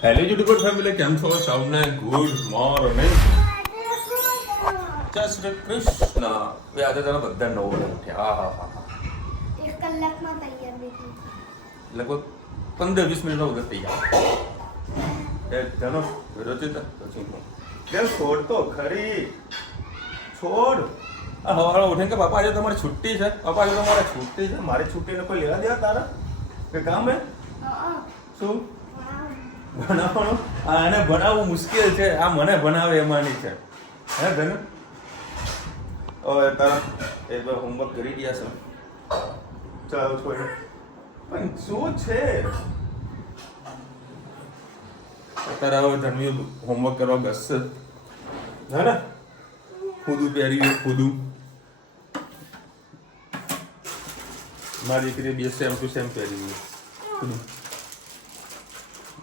Hello YouTuber family, કેમ છો? સૌને ગુડ મોર્નિંગ. જય શ્રી કૃષ્ણ. આજે તમે બધા 9 વાગે ઉઠ્યા. હા. 1 કલાકમાં તૈયાર બેઠી. લગભગ 15-20 મિનિટમાં વગર તૈયાર. એ જાનો રચિતા કેમ છોડ તો ખરી છોડ. હવારે ઉઠીને કે બાપા આજે તમારી છુટ્ટી છે. બાપા આજે તમારે છુટ્ટી છે. મારી છુટ્ટીને કોઈ લેવા દેવા તારા કે કામ હે? શું ભણાવવાનું? આને ભણાવવું મુશ્કેલ છે. આ મને ભણાવે એમાંની છે. હે ધન? હવે તારા એક બે હોમવર્ક કરી ગયા છે. ચાલો છોડ. પણ શું છે અત્યારે? હવે ધનવી હોમવર્ક કરવા બેસશે. હે ને? ખુદું પહેરી ખુદું. મારી દીકરી બે સેમ ટુ સેમ પહેરી ખુદું.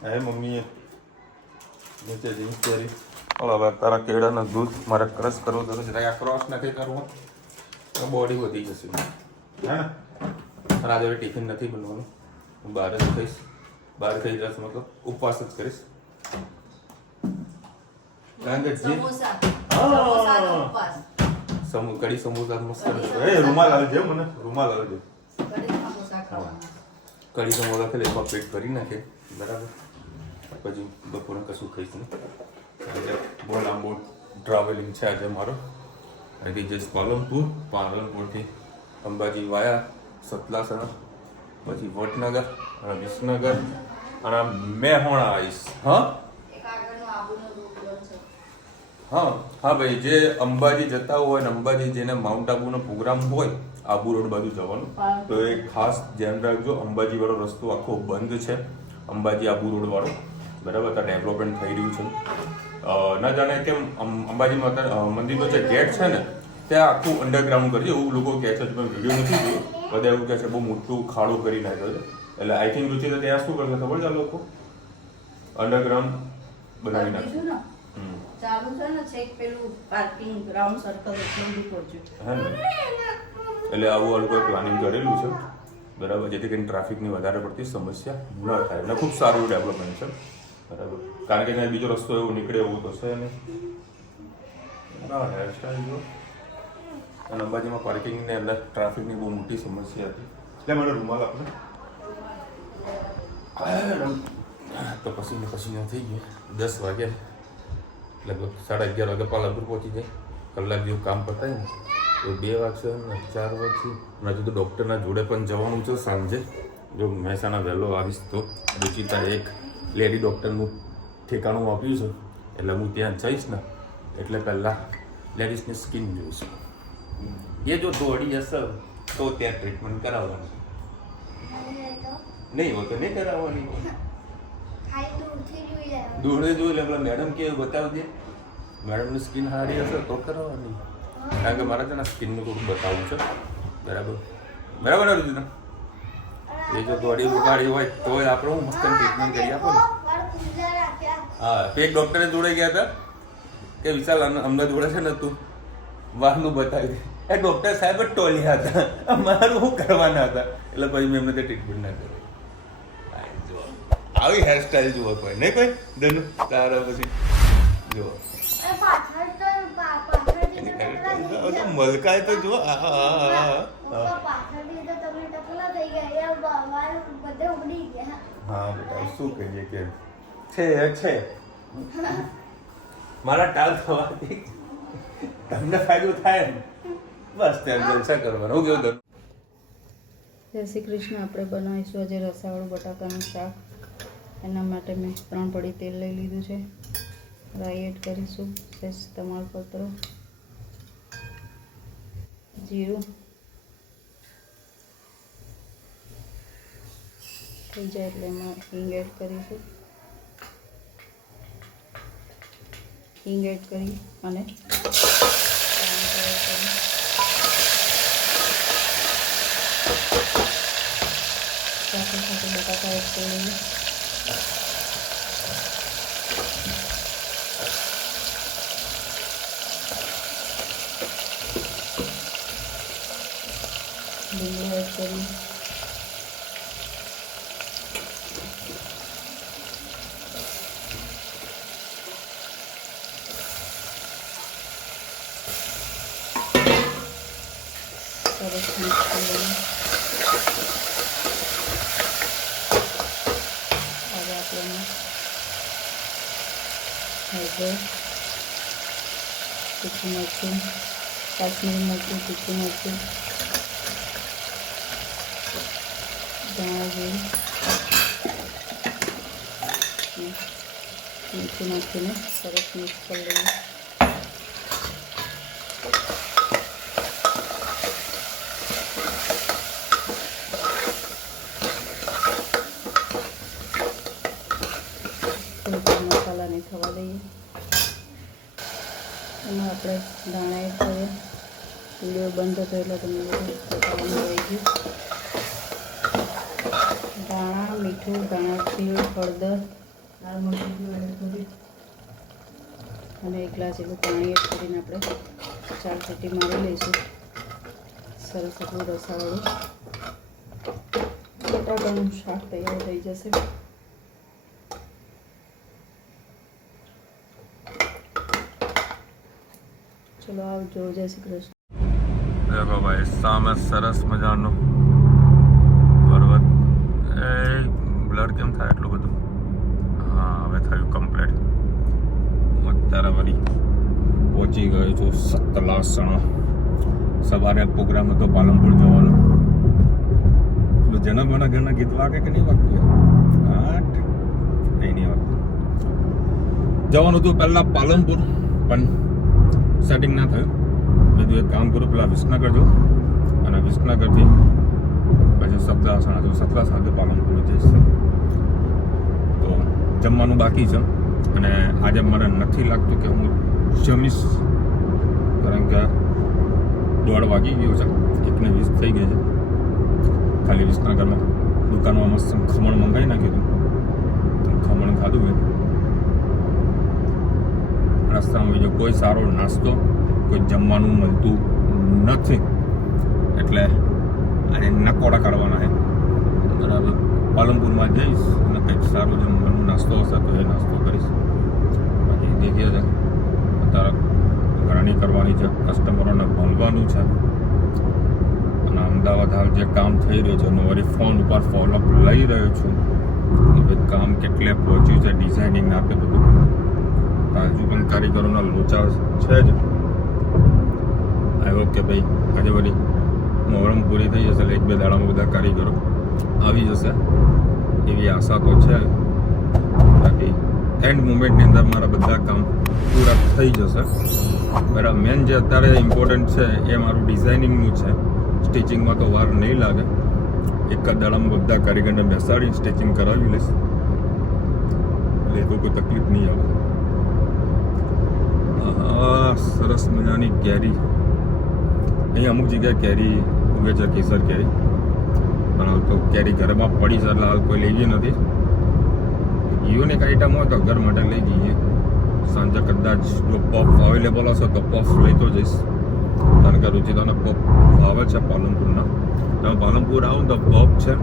હે મમ્મીએ નીચે જીન્સ પહેરી. હવે તારા કેળાના દૂધ મારે ક્રશ કરવું તો જરા આ ક્રોસ નથી કરવું તો બોડી વધી જશે. હે ને? અને આજે ટિફિન નથી બનવાનું. હું બહાર જ ખાઈશ. બહાર ખાઈ જશ મતલબ ઉપવાસ જ કરીશ. કારણ કે કઢી સમોસા મસ્ત. એ રૂમાલ આવજે, મને રૂમાલ આવજે. કઢી સમોસા ખાલી એકમાં પેટ ભરી નાખે બરાબર. પછી બપોરે કશું ખાઈશ નહીં. બહુ લાંબુ ટ્રાવેલિંગ છે આજે મારો. અહીંથી જઈશ પાલનપુર, પાલનપુરથી અંબાજી વાયા સતલાસણા, પછી વડનગર અને વિસનગર અને મેહોણા આવીશ. હા ભાઈ, જે અંબાજી જતા હોય ને અંબાજી જેને માઉન્ટ આબુનો પ્રોગ્રામ હોય આબુ રોડ બાજુ જવાનું, તો એ ખાસ ધ્યાન રાખજો. અંબાજી વાળો રસ્તો આખો બંધ છે, અંબાજી આબુ રોડ વાળો બરાબર. ત્યાં ડેવલપમેન્ટ થઈ રહ્યું છે. ના જાણે કેમ અંબાજી માતા મંદિરનો જે ગેટ છે ને ત્યાં આખું અંડરગ્રાઉન્ડ કરજો એવું લોકો કહે છે. તમે વિડીયો નથી જોયો, બધા એવું કહે છે બહુ મોટું ખાડો કરી નાખ્યો છે. એટલે આઈ થિંક રુચિ ત્યાં શું કરશે ખબર છે? આ લોકો અંડરગ્રાઉન્ડ બનાવી નાખશે. ચાલુ છે ને છેક પેલું પાર્કિંગ ગ્રાઉન્ડ સર્કલ એટલું પહોંચ્યું. હે ને? એટલે આવું આ લોકોએ પ્લાનિંગ કરેલું છે બરાબર, જેથી કરીને ટ્રાફિકની વધારે પડતી સમસ્યા ન થાય. અને ખૂબ સારું ડેવલપમેન્ટ છે બરાબર. કારણ કે ત્યાં બીજો રસ્તો એવો નીકળે એવું તો છે નહીં. હેરસ્ટાઈલ જો અને અંબાજીમાં પાર્કિંગની અંદર ટ્રાફિકની બહુ મોટી સમસ્યા હતી. એટલે મને રૂમાલ આપણે તો પસીને થઈ ગયું. 10 વાગે લગભગ 11:30 વાગે પાલનપુર પહોંચી જાય. કલાક જેવું કામ પતાય ને તો 2 વાગશે ને 4 વાગશે. અને હજુ તો ડૉક્ટરના જોડે પણ જવાનું છે સાંજે. જો મહેસાણા વહેલો આવીશ તો રુચિતા એક લેડી ડૉક્ટરનું ઠેકાણું આપ્યું છે, એટલે હું ત્યાં જઈશ ને એટલે પહેલાં લેડીઝની સ્કિન જોઈશ. એ જો દોડી જશે તો ત્યાં ટ્રીટમેન્ટ કરાવવાની. નહીં હોય તો નહીં કરાવવાની. દૂરથી જોઈ લે. મેડમ કેવું બતાવી દે. મેડમની સ્કિન સારી હશે તો કરાવવાની. કારણ કે મારે તેના સ્કિનનું થોડું બતાવવું છે બરાબર. બરાબર ને રુચિતા? એ જો દોડી ઉગાડી હોય તો આપણે હું મસ્ત ટ્રીટમેન્ટ કરી આપો ને. હા, એક ડૉક્ટરે જોડે ગયા હતા કે વિશાલ અમને જોડે છે ને તું વાહનું બતાવી દે. એ ડૉક્ટર સાહેબ જ ટોલ્યા હતા, અમારું શું કરવાના હતા. એટલે પછી મેં એમને તે ટ્રીટમેન્ટ ના કરી. આવી હેરસ્ટાઈલ જુઓ કોઈ નહીં, કોઈ ધનુ તારા પછી જુઓ મલકાય તો જુઓ. હા બેટા, શું કહીએ કે છે મારા ટાલ થવાથી તમને ફાયદો થાય ને બસ ત્યાં જલસા કરવાનો. હું કેવું? જય શ્રી કૃષ્ણ. આપણે બનાવીશું આજે રસાવાળું બટાકાનું શાક. એના માટે મેં 3 પડી તેલ લઈ લીધું છે. રાઈ એડ કરીશું, સેજ તમાલપત્ર, જીરું થઈ જાય એટલે એમાં હિંગ એડ કરીશું. હિંગ એડ કરી અને સાથે બટાકા એડ કરી લઈએ. લીંબુ એડ કરી સરસ મિક્સ કરી લઈએ. હવે આપણે હળદર, તીખું મરચું, કાશ્મીરી મરચું, તીખું મરચું, ધાણા જીરું, મીઠું નાખીને સરસ મિક્સ કરી લઈએ. મસાલાને થવા દઈએ. એમાં આપણે દાણા એડ કરીએ. વિડીયો બંધ હતો એટલે તમને બધું બતાવવાનું રહી ગયું. દાણા, મીઠું, ધાણા જીરું, હળદર, લાલ મરચું એડ કરી અને 1 ગ્લાસ જેટલું પાણી એડ કરીને આપણે 4 સીટી મારી લઈશું. સરસ આપણું રસાવાળું બટાકાનું શાક તૈયાર થઈ જશે. ચલો આવજો. જય શ્રી કૃષ્ણ. દેખો ભાઈ સામે સરસ મજાનો પર્વત. એ બ્લર કેમ થાય એટલું બધું? હા હવે થયું કમ્પ્લીટ. અત્યારે વળી પહોંચી ગયો છું સતલાસણા. સવારે પ્રોગ્રામ હતો પાલનપુર જવાનો. પેલું જનગણના ઘરના ગીત વાગે કે નહીં વાગતું? એ નહીં વાગતું. જવાનું હતું પહેલાં પાલનપુર, પણ સેટિંગ ના થયું. બીજું એક કામ કરું, પેલા વિસનગર જો, અને વિસનગરથી પછી સતલાસણા જો, સતલાસણાથી પાલનપુર જઈશ. તો જમવાનું બાકી છે અને આજે મને નથી લાગતું કે હું જમીશ, કારણ કે 1:30 વાગી ગયો છે. 1:20 થઈ ગઈ છે. ખાલી વિસનગરમાં દુકાનમાં મસ્ત ખમણ મંગાવી નાખ્યું હતું. ખમણ ખાધું હોય. રસ્તામાં બીજો કોઈ સારો નાસ્તો, કોઈ જમવાનું મળતું નથી, એટલે આજે નકોડા કાઢવાના છે. બરાબર. પાલનપુરમાં જઈશ અને કંઈક સારું જમવાનું નાસ્તો હશે તો એ નાસ્તો કરીશ. બાકી દેખીએ છે અત્યારે ઘણી કરવાની છે, કસ્ટમરોને મળવાનું છે. અને અમદાવાદ હાલ જે કામ થઈ રહ્યું છે એનું વળી ફોન ઉપર ફોલોઅપ લઈ રહ્યો છું કે ભાઈ કામ કેટલે પહોંચ્યું છે, ડિઝાઇનિંગ ના તે બધું. હજુ પણ કારીગરોના લોચા છે જ. આઈ હોપ કે ભાઈ આજે વળી મોહરમ પૂરી થઈ જશે એટલે 1-2 દાડામાં બધા કારીગરો આવી જશે એવી આશા તો છે. બાકી એન્ડ મુમેન્ટની અંદર મારા બધા કામ પૂરા થઈ જશે. બરાબર. મેન જે અત્યારે ઇમ્પોર્ટન્ટ છે એ મારું ડિઝાઇનિંગનું છે. સ્ટિચિંગમાં તો વાર નહીં લાગે. એક જ દાડામાં બધા કારીગરને બેસાડી સ્ટિચિંગ કરાવી લઈશ એટલે તો કોઈ તકલીફ નહીં આવે. સરસ મજાની કેરી. અહીં અમુક જગ્યાએ કેરી ઉગે છે, કેસર કેરી, પણ હાલ તો કેરી ઘરમાં પડી છે એટલે હાલ કોઈ લેવી નથી. યુનિક આઈટમ હોય તો ઘર માટે લઈ જઈએ. સાંજે કદાચ જો પફ અવેલેબલ હશે તો પફ લઈ તો જઈશ, કારણ કે રુચિતાના પફ આવે છે પાલનપુરના. તમે પાલનપુર આવો તો પફ છે.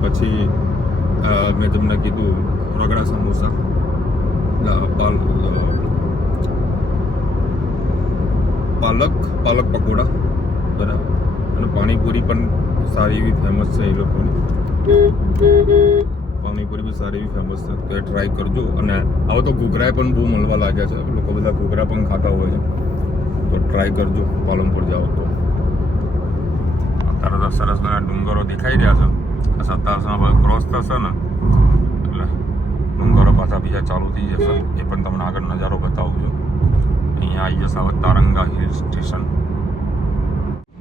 પછી મેં તમને કીધું રગડા સમોસા, પાલક પકોડા, બરાબર. અને પાણીપુરી પણ સારી એવી ફેમસ છે એ લોકોની. પાણીપુરી બી સારી એવી ફેમસ છે, તો એ ટ્રાય કરજો. અને હવે તો ઘૂઘરા પણ બહુ મળવા લાગ્યા છે. લોકો બધા ઘૂઘરા પણ ખાતા હોય છે, તો ટ્રાય કરજો પાલનપુર જાઓ તો. અત્યારે તો સરસ બધા ડુંગરો દેખાઈ રહ્યા છે. 27 ક્રોસ થશે ને એટલે ડુંગરો પાછા બીજા ચાલુ થઈ જશે. એ પણ તમને આગળ નજારો બતાવું છું. અહીંયા આવી જશે હવે તારંગા હિલ સ્ટેશન.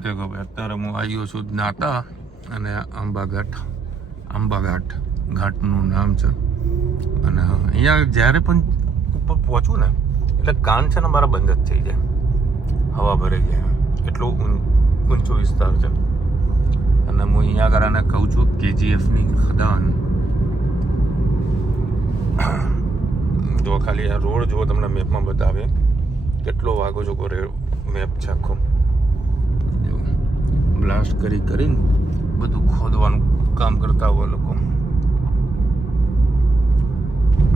દેખો ભાઈ અત્યારે હું આવી ગયો છું નાતા, અને આંબાઘાટ ઘાટનું નામ છે. અને અહીંયા જ્યારે પણ ઉપર પહોંચું ને એટલે કાન છે ને મારા બંધ જ થઈ જાય, હવા ભરાઈ જાય, એટલું ઊંચો વિસ્તાર છે. અને હું અહીંયા આગળ આને કહું છું KGFની ખદાન. જો ખાલી આ રોડ જુઓ, તમને મેપમાં બતાવે કેટલો વાગો ચોકો મેપ છે આખો. બ્લાસ્ટ કરીને બધું ખોદવાનું કામ કરતા હોય લોકો.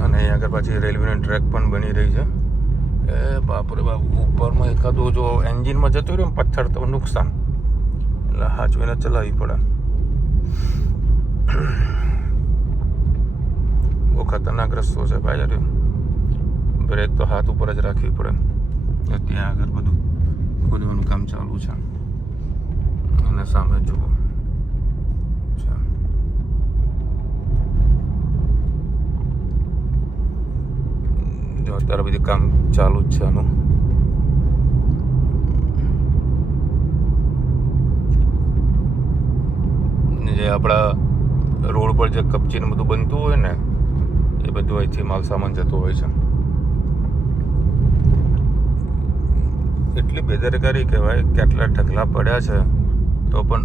અને અહીં આગળ પાછી રેલવેની ટ્રેક પણ બની રહી છે. એ બાપરે બાપ, ઉપરમાં એકાદો જો એન્જિનમાં જતો રહ્યો પથ્થર તો નુકસાન. એટલે હાચવીને ચલાવવી પડે. બહુ ખતરનાક રસ્તો છે ભાઈ. યાર બ્રેક તો હાથ ઉપર જ રાખવી પડે. ત્યાં આગળ બધું ખોદવાનું કામ ચાલુ છે અને સામે જુઓ જો અત્યારે બધું કામ ચાલુ જ છે આનું. જે આપણા રોડ પર જે કપચીને બધું બનતું હોય ને એ બધું અહીંથી માલ સામાન જતો હોય છે. એટલી બેદરકારી કહેવાય કે આટલા ઢગલા પડ્યા છે તો પણ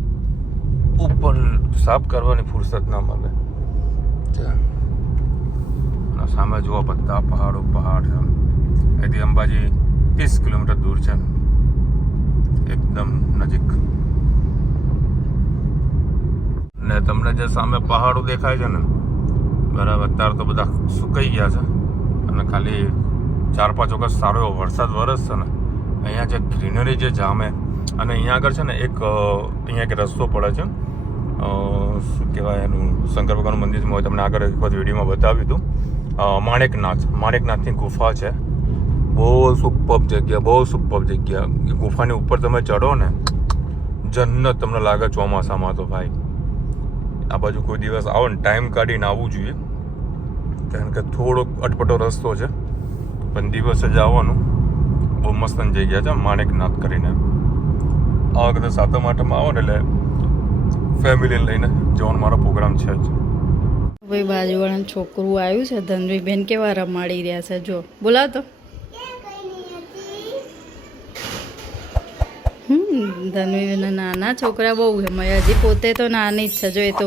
ઉપર સાફ કરવાની ફુરસત ના મળે. સામે જુઓ બધા પહાડ છે. અહીંથી અંબાજી 30 કિલોમીટર દૂર છે, એકદમ નજીક. ને તમને જે સામે પહાડો દેખાય છે ને બરાબર, અત્યારે તો બધા સુકાઈ ગયા છે અને ખાલી 4-5 વખત સારો એવો વરસાદ વરસશે ને અહીંયા જે ગ્રીનરી જે જામે. અને અહીંયા આગળ છે ને અહીંયા એક રસ્તો પડે છે, શું કહેવાય એનું, શંકર ભગવાનનું મંદિર હોય. તમને આગળ એક વખત વિડીયોમાં બતાવ્યું હતું. માણેકનાથની ગુફા છે. બહુ સુપર્બ જગ્યા. એ ગુફાની ઉપર તમે ચડો ને જન્નત તમને લાગે ચોમાસામાં. તો ભાઈ આ બાજુ કોઈ દિવસ આવો ને ટાઈમ કાઢીને આવવું જોઈએ, કારણ કે થોડોક અટપટો રસ્તો છે પણ દિવસે જ આવવાનું. બહુ મસ્ત જગ્યા છે માણેકનાથ કરીને. આ વખતે 7મ 8મ આવો ને એટલે ફેમિલીને લઈને જવાનો મારો પ્રોગ્રામ છે જ. ભાઈ બાજુવાળાનું છોકરું આવ્યું છે, ધનવીબેન કેવા રમાડી રહ્યા છે. જો બોલાવ તો. ધનવીબેન નાના છોકરા બહુ ગમે. હજી પોતે તો નાની જ છે. જો એ તો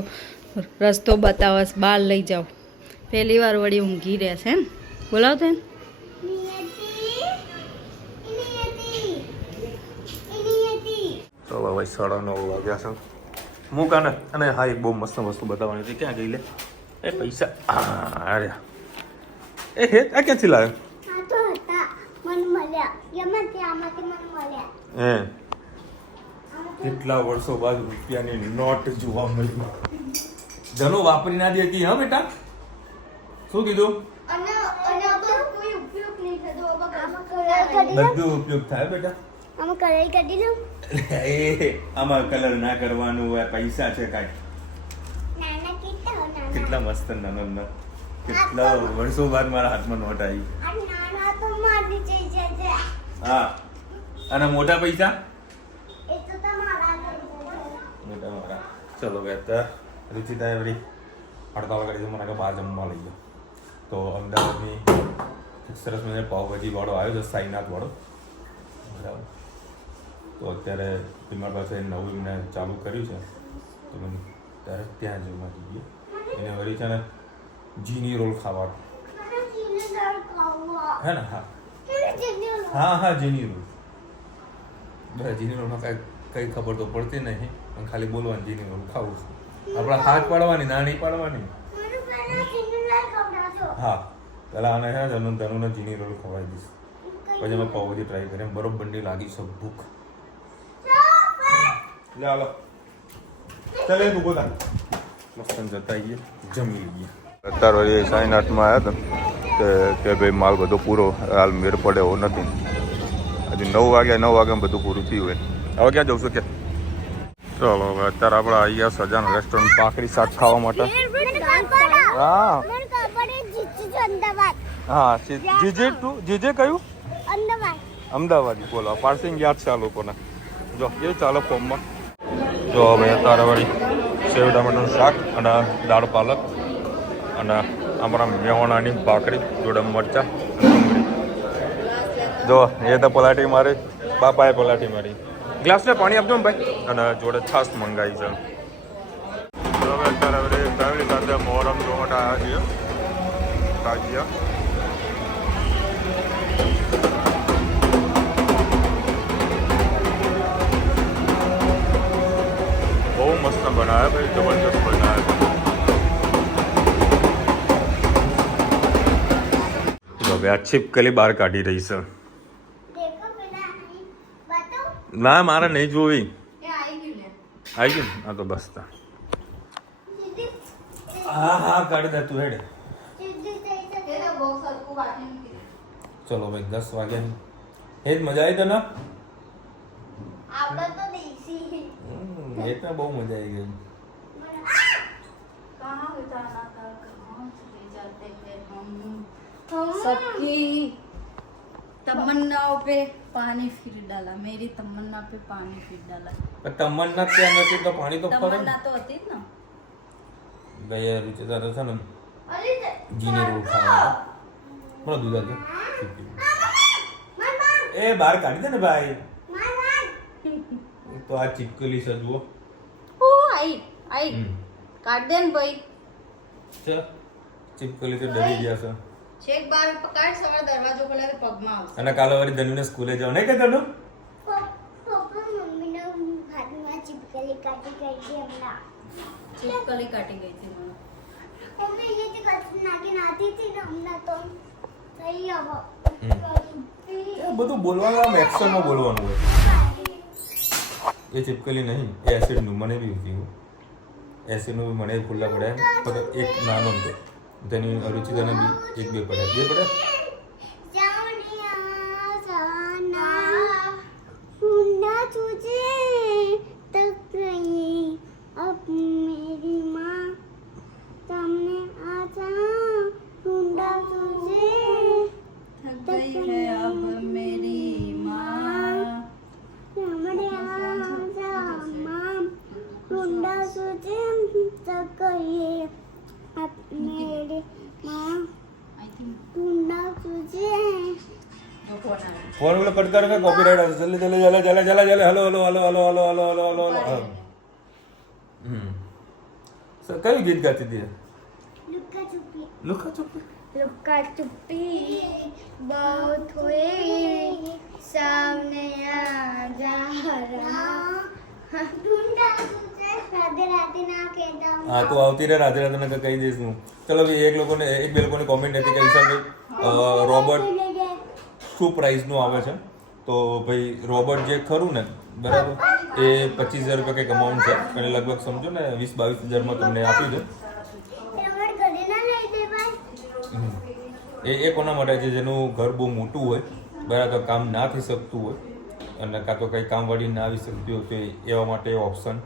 રસ્તો બતાવસ, બહાર લઈ જાઓ. પહેલી વાર વળી ઊંઘી રહેશે એમ. બોલાવ તો એમ. તો ભાઈ 9:30 વાગ્યા છે. મૂકાને અને હા એક બહુ મસ્ત વસ્તુ બતાવવાની હતી. ક્યાં ગઈ લે એ પૈસા? અરે એ હે આ ક્યાંથી લાવ્યો? આ તો હતા, મને મળ્યા. એમાંથી આમાંથી મને મળ્યા. હે કેટલા વર્ષો બાદ રૂપિયાની નોટ જોવા મળી. જનો વાપરી ના દેતી. હા બેટા શું કીધું? અને કોઈ ઉપયોગ નહીં થતો. બધું ઉપયોગ થાય બેટા. આમાં કલર કાઢી દઉં. એ આમાં કલર ના કરવાનું હોય. પૈસા છે કાંઈ. નાના કેટલા કેટલા મસ્ત નાના. કેટલા વર્ષો બાદ મારા હાથમાં નોટ આવી. આ નાના તો મારી જઈ છે. હા અને મોટા પૈસા એ તો તમારા મોટા મોટા. ચલો બેટા રુચિતાએ વળી 48 વાગે મને કે બહાર જમવા લઈ ગયો. તો અમદાવાદની સરસ મજાની પાવભાજી વાળો આવ્યો છે, સાઈનાથ વાળો. બરાબર. તો અત્યારે તમારી પાસે નવું એમને ચાલુ કર્યું છે તો મને ત્યારે ત્યાં જવા જઈએ. એને વળી છે ને જીની રોલ ખાવાનો હે ને? હા જીની રોલ. બરાબર. જીની રોલમાં કઈ ખબર તો પડતી નહીં, પણ ખાલી બોલવાની જીની રોલ ખાવું છું. આપણે હાથ પાડવાની, ના નહીં પાડવાની. હા પેલા આને હે ધનુને જીની રોલ ખવાઈ દઈશ, પછી અમે પાવભાજી ટ્રાય કરીએ. બરોબરની લાગી છે ભૂખ. ચાલો ચાલે તું બોલા મસ્ત જતા આવીએ, જમી લઈએ. અત્યારે વળી સાઈનાથમાં આવ્યા હતા કે ભાઈ માલ બધો પૂરો હાલ મેળ પડે એવો નથી. હજી 9 વાગ્યા બધું પૂરું થયું હોય. હવે ક્યાં જવું છું કે? ચલો હવે અત્યારે આપણે આવી ગયા સજાન રેસ્ટોરન્ટ પાકડી શાક ખાવા માટે. હા હા જીજે કયું? અમદાવાદી. બોલો પાર્સિંગ યાદ છે આ લોકોને. જો એ ચાલો ફોર્મમાં. જો હવે અત્યારે વળી સેવ ટામેટાનું શાક અને દાળ પાલક અને અમારા મેવાણાની ભાખરી જોડે મરચાં ડુંગળી. જો એ તો પલાટી મારી, બાપાએ પલાટી મારી. ગ્લાસને પાણી આપજો ને ભાઈ. અને જોડે છાશ મંગાવી છે. હવે અત્યારે ફેમિલી સાથે મોહરમ જોવા માટે આવ્યા છીએ તાજિયા. બહુ મસ્ત બનાવ્યા ભાઈ, જબરજસ્ત બનાવ્યા. હવે આ છીપકલી બહાર કાઢી રહી છે. ના મારે નહીં જોવી. આવી ગયું ને? હા તો બસ તા હા હા કાઢી દે તું હેડ. ચલો ભાઈ 10 વાગ્યા હેજ મજા આવી તને? આપણે તો દેશી એ તો બહુ મજા આવી ગઈ. सबकी तमन्नाओं पे पानी फिर डाला, मेरी तमन्ना पे पानी फिर डाला. પણ તમન્ના ત્યાં નથી તો પાણી તો ફરે ને. तमन्ना तो હતી જ ને. ભાઈ રૂચિ તારે છે ને અલી ઘીને રોલ ખાવા મને દૂધ આપજો. એ બહાર કાઢી દે ને ભાઈ. તો આ ચીપકલી છે જુઓ. ઓ આઈ કાઢ દે ને ભાઈ. છે ચીપકલી તો ડરી ગયા છે. છેક બાર પકડ, સવાર દરવાજો ખોલે તો પગમાં આવશે. અને કાલે વારી ધનુને સ્કૂલે જાવ નહીં કે ધનુ? પપ્પા મમ્મીના હાથમાં ચીપકલી કાઢી ગઈ છે હમણાં. ચીપકલી કાટી ગઈ હતી મને. મમ્મી અહીંયાથી કાઢી નાખીને આતી હતી ને હમણાં તો થઈ આવો. એ બધું બોલવાનું આમ એક્શનમાં બોલવાનું હોય. એ ચીપકલી નહીં, એ એસિડનું મને બી થયું. એસિડનું બી મને ખુલ્લા પડ્યા પણ એક નાનો હતો તેની અરુચિતાને બી એક બે પડ્યા. બે थक गई है अब मेरी माँ. I think वो फोन आ रहा फोन वाला कट कर कॉपीराइट आता चले चले चले चले चले चले hello hello hello hello hello hello hello hello hello sir कई गीत गाती थी? लुक्का छुपी लुका छुपी. लुक्का छुपी बहुत हुए सामने आ जा रहा ढूंढा तुझे राधे राधे ना कहता हूँ. हाँ तो આવતી રહે રાધે રાધે ને કહી દઈશ હું. ચલો ભાઈ એક લોકોને એક બે લોકોને કોમેન્ટ હતી કે વિશાલભાઈ રોબોટ શું પ્રાઇસનું આવે છે? તો ભાઈ રોબોટ જે ખરું ને બરાબર એ 25,000 રૂપિયા કંઈક અમાઉન્ટ છે અને લગભગ સમજો ને 20-22,000 તમને આપી દે. રમણ ઘરે ના લઈ દે ભાઈ. એ કોના માટે છે જેનું ઘર બહુ મોટું હોય બરાબર કામ ના થઈ શકતું હોય અને કાં તો કંઈ કામવાળી ના આવી શકતી હોય તો એવા માટે ઓપ્શન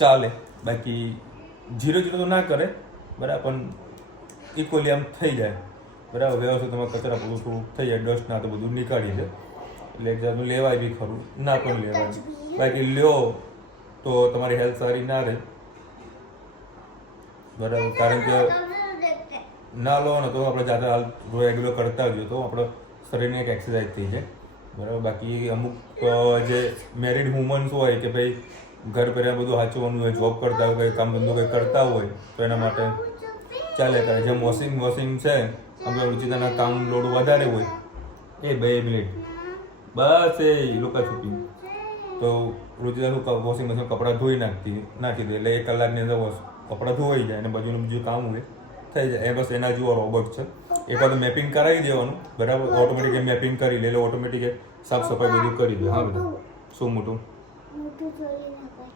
ચાલે. બાકી 0-0 તો ના કરે બરાબર પણ ઇક્વલી આમ થઈ જાય બરાબર. વ્યવસ્થિત તમારે કચરા બધું થોડું થઈ જાય, ડસ્ટ ના તો બધું નીકાળી દે એટલે એક જાતનું લેવાય બી ખરું ના પણ લેવાય. બાકી લ્યો તો તમારી હેલ્થ સારી ના રહે બરાબર. કારણ કે ના લો ને તો આપણે જાતે હાલ રેગ્યુલર કરતા હોઈએ તો આપણો શરીરની એક એક્સરસાઇઝ થઈ જાય બરાબર. બાકી અમુક જે મેરિડ વુમન્સ હોય કે ભાઈ ઘર પહેલા બધું સાચવવાનું હોય, જોબ કરતા હોય, કંઈ કામ ધંધો કંઈ કરતા હોય તો એના માટે ચાલે કરે. જેમ વોશિંગ છે આપણે રુચિતાના કામ લોડ વધારે હોય એ 2 મિનિટ બસ એ લુકા છૂપી તો રુચિતાનું વોશિંગ મશીન કપડાં ધોઈ નાખી દે એટલે 1 કલાકની અંદર કપડાં ધોઈ જાય અને બાજુનું બીજું કામ હોય થઈ જાય. એ બસ એના જેવો રોબોટ છે. એકવાર તો મેપિંગ કરાવી દેવાનું બરાબર. ઓટોમેટિક મેપિંગ કરી લે એટલે ઓટોમેટિક સાફ સફાઈ બધું કરી દે. હા બધું શું મોટું મોટું ચોરી ના પાય.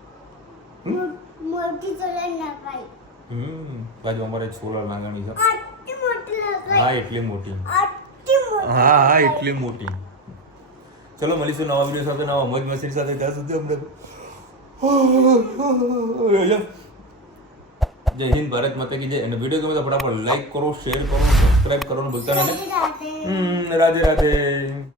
મોટી ચોરી ના પાય. બાજુ અમારે સોલર લાગણી છે. આટલી મોટી લગાય. હા એટલી મોટી. આટલી મોટી. હા એટલી મોટી. ચલો મળીશું નવા વિડીયો સાથે, નવા મોજ મસ્તી સાથે. ત્યાં સુધી અમને જય હિન્દ, ભારત માતા કી જય. અને વિડીયો ગમે તો ફટાફટ લાઈક કરો, શેર કરો, સબસ્ક્રાઇબ કરવાનું ભૂલતા નહીં. રાધે રાધે.